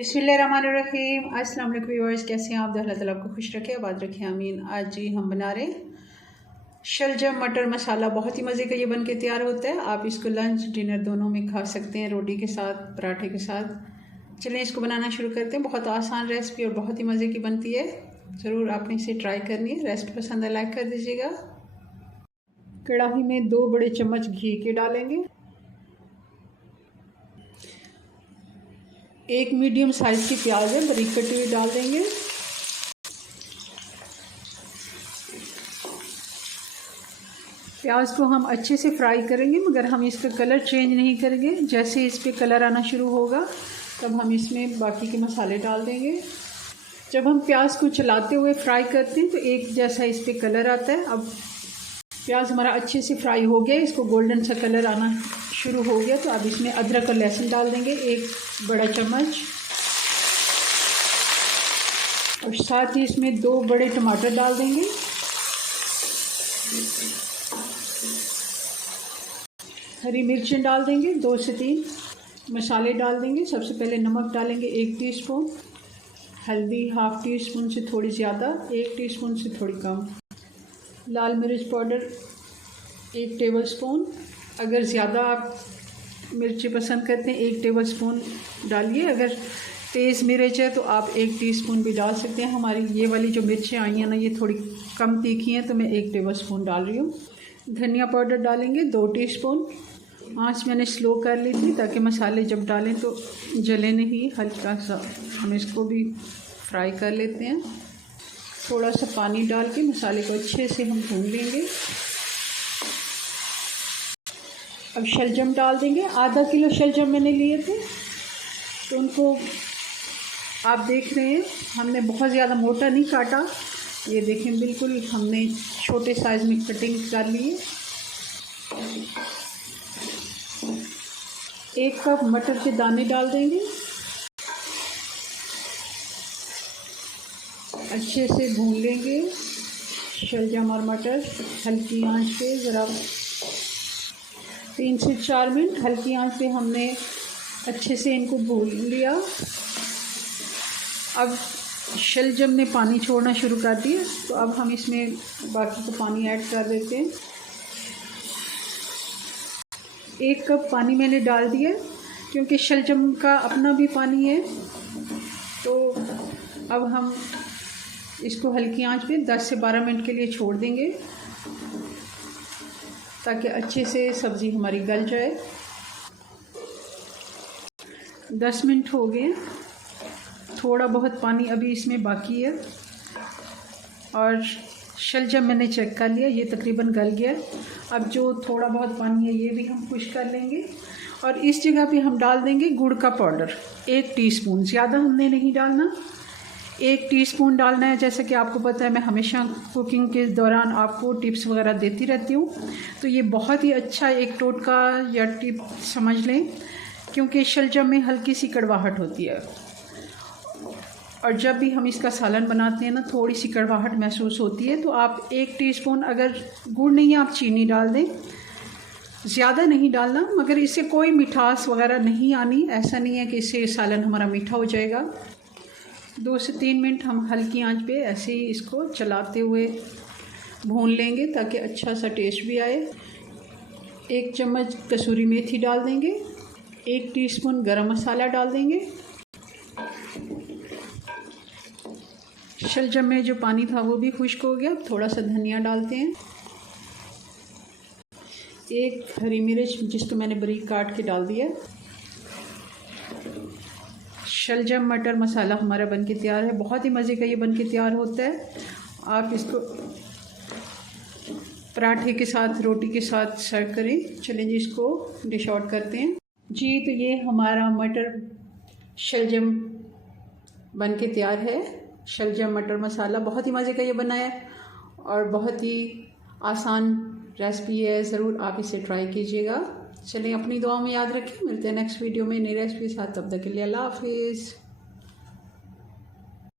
बिस्मिल्लाहिर्रहमानिर्रहीम। अस्सलाम वालेकुम व्यूअर्स, कैसे हैं आप? अल्लाह ताला आपको खुश रखे, आबाद रखे, आमीन। आज जी हम बना रहे शलजम मटर मसाला। बहुत ही मज़े का ये बन के तैयार होता है। आप इसको लंच डिनर दोनों में खा सकते हैं, रोटी के साथ, पराठे के साथ। चलें इसको बनाना शुरू करते हैं। बहुत आसान रेसिपी और बहुत ही मज़े की बनती है। ज़रूर आपने इसे ट्राई करनी है। रेसिपी पसंद है लाइक कर दीजिएगा। कढ़ाई में 2 बड़े चम्मच घी के डालेंगे। एक मीडियम साइज़ की प्याज है, बारीक कटी हुई डाल देंगे। प्याज को हम अच्छे से फ्राई करेंगे, मगर हम इसका कलर चेंज नहीं करेंगे। जैसे इस पे कलर आना शुरू होगा तब हम इसमें बाकी के मसाले डाल देंगे। जब हम प्याज को चलाते हुए फ्राई करते हैं तो एक जैसा इस पे कलर आता है। अब प्याज हमारा अच्छे से फ्राई हो गया, इसको गोल्डन सा कलर आना शुरू हो गया, तो अब इसमें अदरक और लहसुन डाल देंगे 1 बड़ा चम्मच, और साथ ही इसमें 2 बड़े टमाटर डाल देंगे। हरी मिर्चें डाल देंगे 2 से 3। मसाले डाल देंगे। सबसे पहले नमक डालेंगे 1 टीस्पून, हल्दी ½ टीस्पून से थोड़ी ज़्यादा, 1 टीस्पून से थोड़ी कम, लाल मिर्च पाउडर 1 टेबलस्पून। अगर ज़्यादा आप मिर्ची पसंद करते हैं 1 टेबलस्पून डालिए। अगर तेज़ मिर्च है तो आप 1 टीस्पून भी डाल सकते हैं। हमारी ये वाली जो मिर्चें आई हैं ना, ये थोड़ी कम तीखी हैं, तो मैं 1 टेबलस्पून डाल रही हूँ। धनिया पाउडर डालेंगे 2 टीस्पून। आँच मैंने स्लो कर ली थी ताकि मसाले जब डालें तो जले नहीं। हल्का सा हम इसको भी फ्राई कर लेते हैं। थोड़ा सा पानी डाल के मसाले को अच्छे से हम भून लेंगे। अब शलजम डाल देंगे। आधा किलो शलजम मैंने लिए थे, तो उनको आप देख रहे हैं हमने बहुत ज़्यादा मोटा नहीं काटा। ये देखें, बिल्कुल हमने छोटे साइज़ में कटिंग कर ली है। 1 कप मटर के दाने डाल देंगे। अच्छे से भून लेंगे शलजम और मटर हल्की आंच पे। ज़रा 3 से 4 मिनट हल्की आंच पे हमने अच्छे से इनको भून लिया। अब शलजम ने पानी छोड़ना शुरू कर दिया, तो अब हम इसमें बाकी का पानी ऐड कर देते हैं। 1 कप पानी मैंने डाल दिया, क्योंकि शलजम का अपना भी पानी है। तो अब हम इसको हल्की आंच पे 10 से 12 मिनट के लिए छोड़ देंगे, ताकि अच्छे से सब्ज़ी हमारी गल जाए। 10 मिनट हो गए। थोड़ा बहुत पानी अभी इसमें बाकी है, और शलजम मैंने चेक कर लिया, ये तकरीबन गल गया। अब जो थोड़ा बहुत पानी है ये भी हम खुश कर लेंगे, और इस जगह पे हम डाल देंगे गुड़ का पाउडर 1 टीस्पून। ज़्यादा हमने नहीं डालना, 1 टीस्पून डालना है। जैसा कि आपको पता है, मैं हमेशा कुकिंग के दौरान आपको टिप्स वगैरह देती रहती हूँ, तो ये बहुत ही अच्छा एक टोटका या टिप समझ लें, क्योंकि शलजम में हल्की सी कड़वाहट होती है, और जब भी हम इसका सालन बनाते हैं ना, थोड़ी सी कड़वाहट महसूस होती है। तो आप 1 टीस्पून, अगर गुड़ नहीं है आप चीनी डाल दें, ज़्यादा नहीं डालना, मगर इससे कोई मिठास वगैरह नहीं आनी। ऐसा नहीं है कि इससे सालन हमारा मीठा हो जाएगा। 2 से 3 मिनट हम हल्की आंच पे ऐसे ही इसको चलाते हुए भून लेंगे, ताकि अच्छा सा टेस्ट भी आए। 1 चम्मच कसूरी मेथी डाल देंगे, 1 टीस्पून गरम मसाला डाल देंगे। शलजम में जो पानी था वो भी खुश्क हो गया। थोड़ा सा धनिया डालते हैं, 1 हरी मिर्च जिसको मैंने बारीक काट के डाल दिया। शलजम मटर मसाला हमारा बनके तैयार है। बहुत ही मज़े का ये बनके तैयार होता है। आप इसको पराठे के साथ, रोटी के साथ सर्व करें। चलें जी, इसको डिश आउट करते हैं जी। तो ये हमारा मटर शलजम बनके तैयार है। शलजम मटर मसाला बहुत ही मज़े का ये बना है, और बहुत ही आसान रेसिपी है। ज़रूर आप इसे ट्राई कीजिएगा। चलें, अपनी दुआ में याद रखें। मिलते हैं नेक्स्ट वीडियो में नई रेसिपी के साथ। तब तक के लिए अल्लाह हाफिज़।